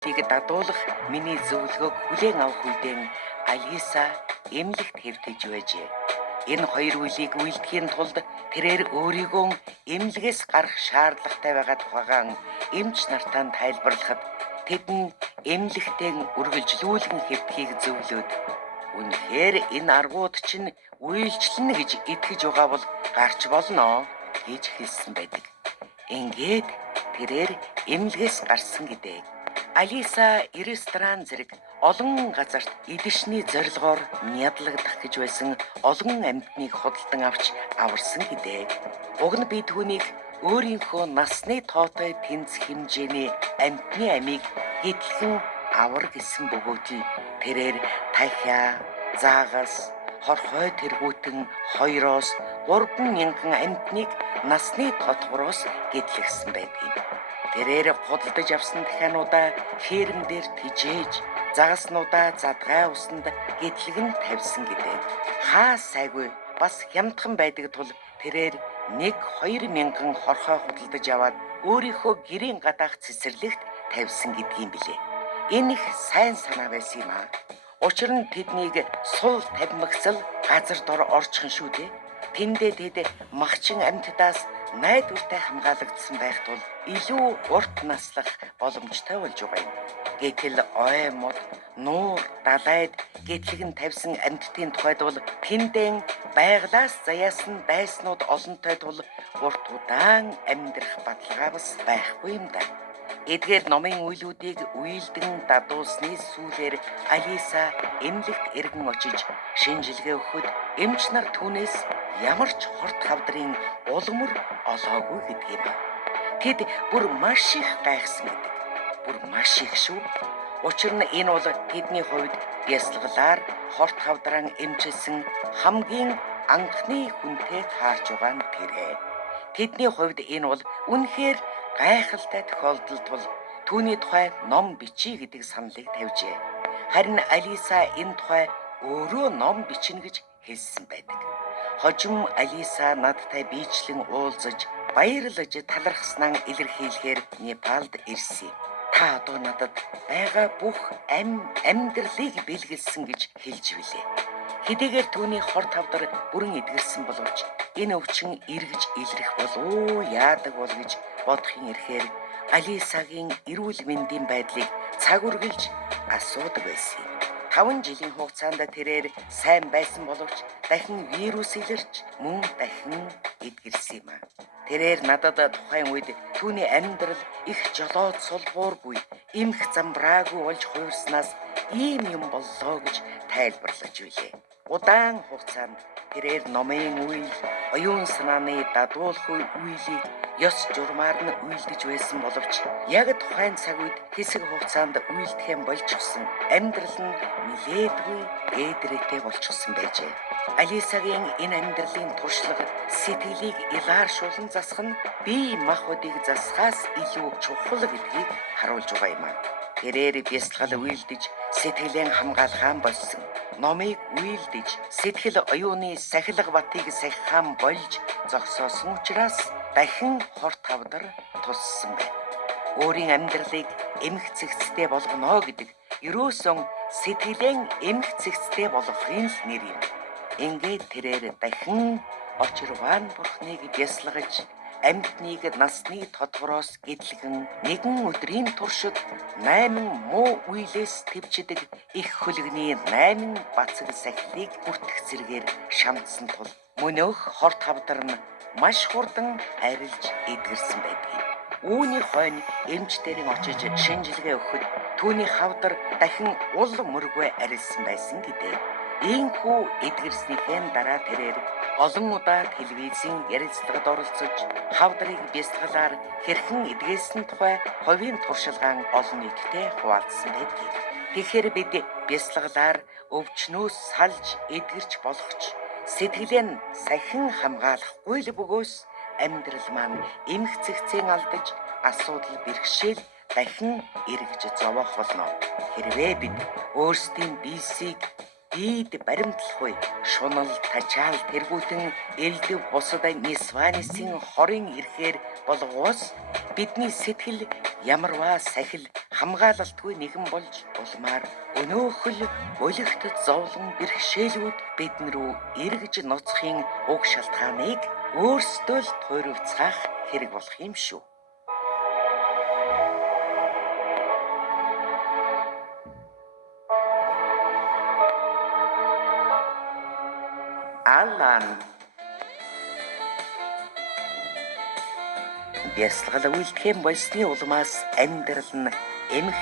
Тийг дадуулах миний зөвлөгөөг хүлээн авах үедээ Алиса эмнэлэгт хэвтэж байжээ. Энэ хоёр үйлийг үйлдэхийн тулд тэрээр өөрийгөө эмнэлгээс гарах шаардлагатай байгаа тухайгаан эмч нартаа тайлбарлахад тэд нь эмнэлэгтээ үргэлжлүүлэн хэвтхийг зөвлөөд үнэхээр энэ аргууд чинь үйлчлэнэ гэж итгэж байгаа бол гарч болно гэж хэлсэн байдаг. Ингээд тэрээр эмнэлгээс гарсан гэдэг. Алиса ресторан зэрэг олон газарт эдэшний зорилгоор нядлагдах гэж байсан олон амьтныг худалдан авч аварсан гэдэг. Уг нь би түүнийг өөрийнхөө насны тоотой тэнцэх хэмжээний амьтны амийг хэдлэн авар гэсэн бөгөөд л тэрээр тахиа, заагаас, хорхой тэргүүтэн 2-3 мянган амьтныг насны тодгороос гэтлэгсэн байдгийг. Тэрээр худалдаж авсан дахиануудаа ферм дээр тижээж, загаснуудаа задгай усанд гэтлэгэн тавьсан гэдэг. Хаа сайгүй бас хямдхан байдаг тул тэрээр 1-2 мянган хорхой худалдаж аваад өөрийнхөө гэрийн гадаах цэцэрлэгт тавьсан гэдгийм билээ. Энэ их сайн санаа байсан юм аа. Учир нь тэднийг сул тавьмагцал газар дор орчихно шүү дээ. Тэндээ тэд махчин амьтдаас найдвартай хамгаалагдсан байх тул илүү урт наслах боломжтой болж байгаа юм. Гэтэл ой мод, нуур, далайд гэтлэгэн тавьсан амьтдын тухайд бол тэндэн байглаас заяасан дайснууд олонтой тул урт удаан амьдрах баталгаа бас байхгүй юм да. Эдгээр номын үйлүүдийг үйлдэн дадуулсны сүүлээр Алиса эмнэлэгт эргэн очиж шинжилгээ өгөхөд эмч нар түүнээс ямар ч хорт хавдрын улмөр олоогүй гэдэг юм. Тэд бүр маш их гайхсан гэдэг. Бүр маш их шүү. Учир нь энэ бол тэдний хувьд бясалгалаар хорт хавдран эмчилсэн хамгийн анхны хүнтэй таарч байгаа нь тэрэ. Тэдний хувьд энэ бол үнэхээр гайхалтай тохиолдол тул түүний тухай ном бичиж гэдэг саналыг тавьжээ. Харин Алиса энэ тухай өөрөө ном бичнэ гэж хэлсэн байдаг. Хожим Алиса надтай биечлэн уулзаж баярлаж талархснаа илэрхийлэхээр Непалд ирсэн. Та одоо надад байгаа бүх амьдралыг бэлгэлсэн гэж хэлж билээ. Хэдийгээр түүний хорт хавдар бүрэн эдгэрсэн боловч энэ өвчин эргэж илрэх болов яадаг бол гэж бодохын ирэхээр Алисагийн эрүүл мэндийн байдлыг цаг үргэлж асуудаг байсан юм. 5 жилийн хугацаанд тэрээр сайн байсан боловч дахин вирус илэрч мөн дахин эдгэрсэн юм. Тэрээр надад тухайн үед түүний амьдрал их жолоод сулбуургүй, эмх замбраагүй болж хуурснаас ийм юм боллоо гэж тайлбарлаж билээ. Удаан хугацаанд тэрээр номын үйл, оюун санааны дадуулах үйлийг ёс журмаар нь үйлдэж байсан боловч яг тухайн цаг үед хэсэг хугацаанд үйлдэх юм болчихсон амьдрал нь нилээдгүй ээдрээтэй болчихсон байжээ. Алисагийн энэ амьдралын туршлага сэтгэлийг илааршуулан засах нь бие махбодыг засахаас илүү чухал гэдгийг харуулж байгаа юм. Тэрээр бясалгал үйлдэж сэтгэлээ хамгаалахаан болсон. Номыг үйлдэж сэтгэл оюуны сахилга батыг сахихаан болж зогсоосон учраас дахин хорт хавдар туссан байна. Өөрийн амьдралыг эмх цэгцтэй болгоно гэдэг ерөөсөн сэтгэлэн эмх цэгцтэй болгохын л нэр юм. Ингээд тэрээр дахин очирван бурхныг бясалгаж амьтныг насны тодгороос гэтлэгэн нэгэн өдрийн туршид 8 муу үйлээс төвчдөг их хөлгөний 8 бацаг сахилыг бүртгэх зэргээр шамдсан тул мөнөөх хорт хавдар нь маш хурдан арилж эдгэрсэн байдаг. Үүний хойно эмч дээрэн очиж шинжилгээ өгөхөд түүний хавдар дахин ул мөргөө арилсан байсан гэдэг. Ийхүү эдгэрснийхээ дараа тэрээр олон удаа телевизийн ярилцлагад оролцож хавдрыг бясалгалаар хэрхэн эдгээсэн тухай хувийн туршилгаан олон нийтэд хуваалцсан байдаг. Тэгэхээр бид бясалгалаар өвчнөөс салж эдгэрч болохч сэтгэлээ нь сахин хамгаалахгүй л бөгөөс амьдрал маань эмх цэгцэн алдаж асуудал бэрхшээл дахин эргэж зовоох болно. Хэрвээ бид өөрсдийн биесийг Бид баримтлахгүй шунал тачаал тэргүүтэн элдв бусад нисванисын хорын ирэхээр болгоос бидний сэтгэл ямарваа сахил хамгаалалтгүй нэгэн болж улмаар өнөөхөл өлегт зовлон бэрхшээлүүд бидэн рүү эргэж ноцохын уг шалтгааныг өөрсдөө л туйрвцгаах хэрэг болох юм шүү. Алан бясалгал үйлдэхин болсны улмаас амьдрал нь эмх